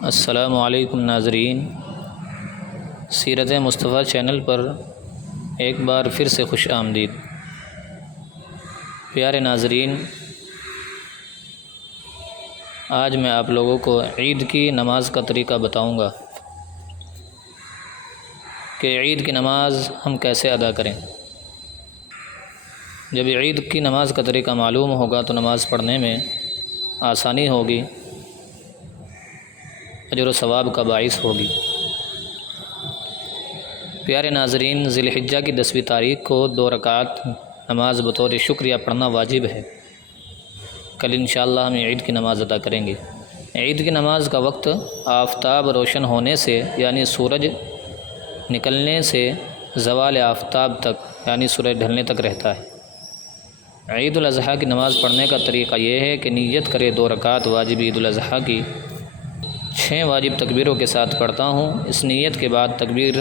السلام علیکم ناظرین، سیرت مصطفیٰ چینل پر ایک بار پھر سے خوش آمدید۔ پیارے ناظرین، آج میں آپ لوگوں کو عید کی نماز کا طریقہ بتاؤں گا کہ عید کی نماز ہم کیسے ادا کریں۔ جب عید کی نماز کا طریقہ معلوم ہوگا تو نماز پڑھنے میں آسانی ہوگی، اجر و ثواب کا باعث ہوگی۔ پیارے ناظرین، ذی الحجہ کی 10ویں تاریخ کو 2 رکعت نماز بطور شکریہ پڑھنا واجب ہے۔ کل انشاءاللہ ہم عید کی نماز ادا کریں گے۔ عید کی نماز کا وقت آفتاب روشن ہونے سے یعنی سورج نکلنے سے زوال آفتاب تک یعنی سورج ڈھلنے تک رہتا ہے۔ عید الاضحیٰ کی نماز پڑھنے کا طریقہ یہ ہے کہ نیت کرے 2 رکعت واجب عید الاضحیٰ کی 6 واجب تکبیروں کے ساتھ پڑھتا ہوں۔ اس نیت کے بعد تکبیر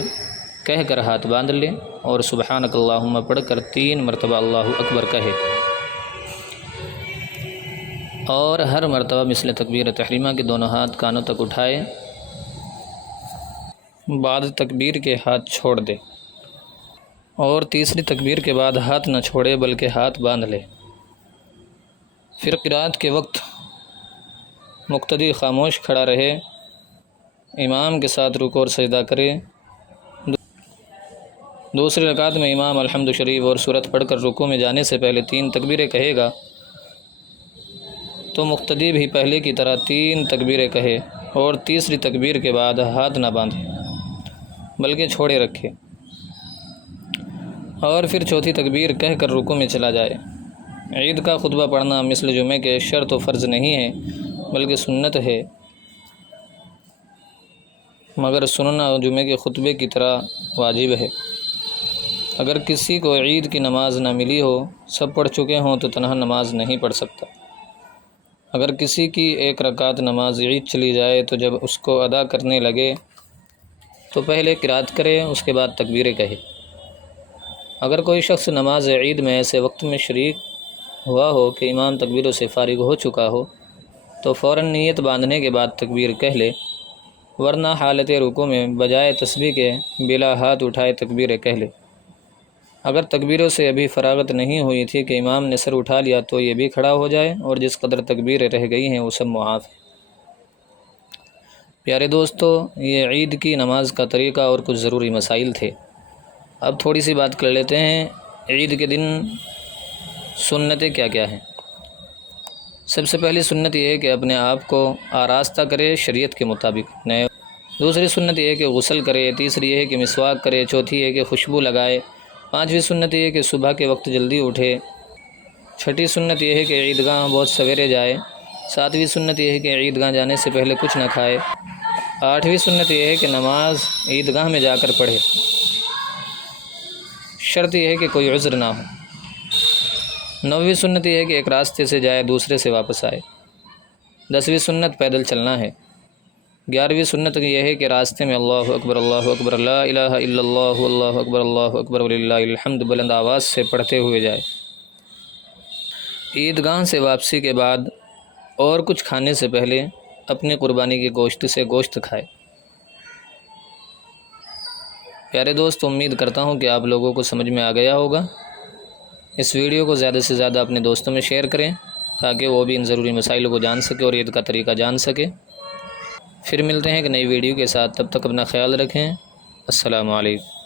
کہہ کر ہاتھ باندھ لے اور سبحانک اللہم پڑھ کر 3 مرتبہ اللہ اکبر کہے، اور ہر مرتبہ مثل تکبیر تحریمہ کے دونوں ہاتھ کانوں تک اٹھائے، بعد تکبیر کے ہاتھ چھوڑ دے، اور تیسری تکبیر کے بعد ہاتھ نہ چھوڑے بلکہ ہاتھ باندھ لے۔ پھر قرات کے وقت مقتدی خاموش کھڑا رہے، امام کے ساتھ رکوع اور سجدہ کرے۔ دوسری رکعت میں امام الحمد شریف اور سورت پڑھ کر رکوع میں جانے سے پہلے 3 تکبیریں کہے گا تو مقتدی بھی پہلے کی طرح 3 تکبیریں کہے اور تیسری تکبیر کے بعد ہاتھ نہ باندھے بلکہ چھوڑے رکھے، اور پھر چوتھی تکبیر کہہ کر رکوع میں چلا جائے۔ عید کا خطبہ پڑھنا مثل جمعہ کے شرط و فرض نہیں ہے بلکہ سنت ہے، مگر سننا جمعہ کے خطبے کی طرح واجب ہے۔ اگر کسی کو عید کی نماز نہ ملی ہو، سب پڑھ چکے ہوں تو تنہا نماز نہیں پڑھ سکتا۔ اگر کسی کی 1 رکعت نماز عید چلی جائے تو جب اس کو ادا کرنے لگے تو پہلے قرات کرے، اس کے بعد تکبیریں کہے۔ اگر کوئی شخص نماز عید میں ایسے وقت میں شریک ہوا ہو کہ امام تکبیروں سے فارغ ہو چکا ہو تو فوراً نیت باندھنے کے بعد تکبیر کہہ لے، ورنہ حالت رکوع میں بجائے تسبیح کے بلا ہاتھ اٹھائے تکبیریں کہہ لے۔ اگر تکبیروں سے ابھی فراغت نہیں ہوئی تھی کہ امام نے سر اٹھا لیا تو یہ بھی کھڑا ہو جائے، اور جس قدر تکبیریں رہ گئی ہیں وہ سب معاف ہے۔ پیارے دوستو، یہ عید کی نماز کا طریقہ اور کچھ ضروری مسائل تھے۔ اب تھوڑی سی بات کر لیتے ہیں عید کے دن سنتیں کیا کیا ہیں۔ سب سے پہلی سنت یہ ہے کہ اپنے آپ کو آراستہ کرے شریعت کے مطابق۔ دوسری سنت یہ ہے کہ غسل کرے۔ تیسری یہ ہے کہ مسواک کرے۔ چوتھی ہے کہ خوشبو لگائے۔ 5ویں سنت یہ ہے کہ صبح کے وقت جلدی اٹھے۔ 6ٹھی سنت یہ ہے کہ عیدگاہ بہت سویرے جائے۔ 7ویں سنت یہ ہے کہ عیدگاہ جانے سے پہلے کچھ نہ کھائے۔ 8ویں سنت یہ ہے کہ نماز عیدگاہ میں جا کر پڑھے، شرط یہ ہے کہ کوئی عذر نہ ہو۔ 9ویں سنت یہ ہے کہ ایک راستے سے جائے دوسرے سے واپس آئے۔ 10ویں سنت پیدل چلنا ہے۔ 11ویں سنت یہ ہے کہ راستے میں اللہ اکبر لا الہ الا اللہ اللہ اکبر وللہ الحمد بلند آواز سے پڑھتے ہوئے جائے۔ عیدگاہ سے واپسی کے بعد اور کچھ کھانے سے پہلے اپنی قربانی کے گوشت سے گوشت کھائے۔ پیارے دوست، امید کرتا ہوں کہ آپ لوگوں کو سمجھ میں آ گیا ہوگا۔ اس ویڈیو کو زیادہ سے زیادہ اپنے دوستوں میں شیئر کریں تاکہ وہ بھی ان ضروری مسائل کو جان سکے اور عید کا طریقہ جان سکے۔ پھر ملتے ہیں ایک نئی ویڈیو کے ساتھ، تب تک اپنا خیال رکھیں۔ السلام علیکم۔